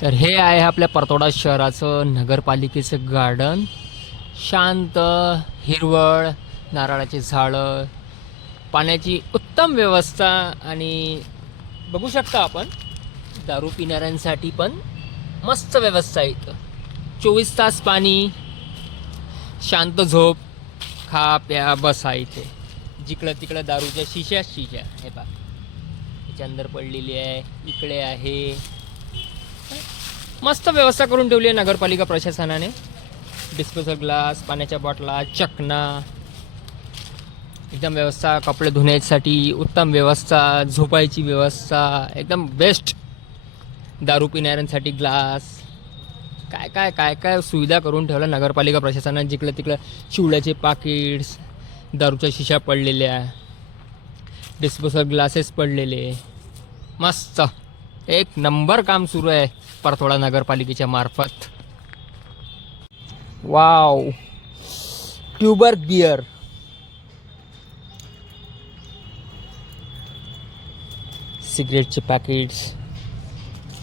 तर हे आहे आपल्या परतोडा शहराचं नगरपालिकेचं गार्डन. शांत, हिरवळ, नारळाची झाडं, पाण्याची उत्तम व्यवस्था आणि बघू शकता आपण दारू पिणाऱ्यांसाठी पण मस्त व्यवस्था आहे इथं. 24 तास पाणी, शांत झोप, खा प्या बसा इथे. जिकडं तिकडं दारूच्या शिशा हे बा याच्या अंदर पडलेली आहे, इकडे आहे. मस्त व्यवस्था करून ठेवली आहे नगरपालिका प्रशासनाने. डिस्पोजल ग्लास, पाण्याच्या बॉटला, चकना, एकदम व्यवस्था. कपडे धुण्यासाठी उत्तम व्यवस्था, झोपायची व्यवस्था एकदम बेस्ट. दारू पिणाऱ्यांसाठी ग्लास, काय काय काय काय सुविधा करून ठेवल्या नगरपालिका प्रशासनाने. जिकडं तिकडं चिवड्याचे पाकिट्स, दारूच्या शिशा पडलेल्या, डिस्पोजल ग्लासेस पडलेले. मस्त एक नंबर काम सुरू आहे परतोडा नगरपालिकेच्या मार्फत. वाव, ट्यूबर बियर, सिगरेटचे पॅकेट्स,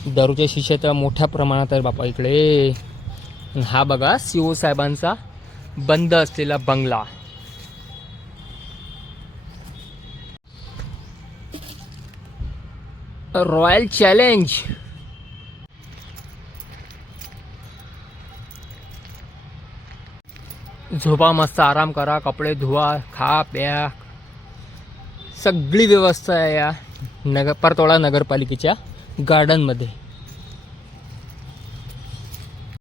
दारूच्या शिश्या तर मोठ्या प्रमाणात आहे बापा इकडे. हा बघा CO साहेबांचा बंद असलेला बंगला. Royal challenge. झोपा मस्त, आराम करा, कपडे धुवा, खा प्या, सगळी व्यवस्था आहे या परतोडा नगरपालिकेच्या गार्डनमध्ये.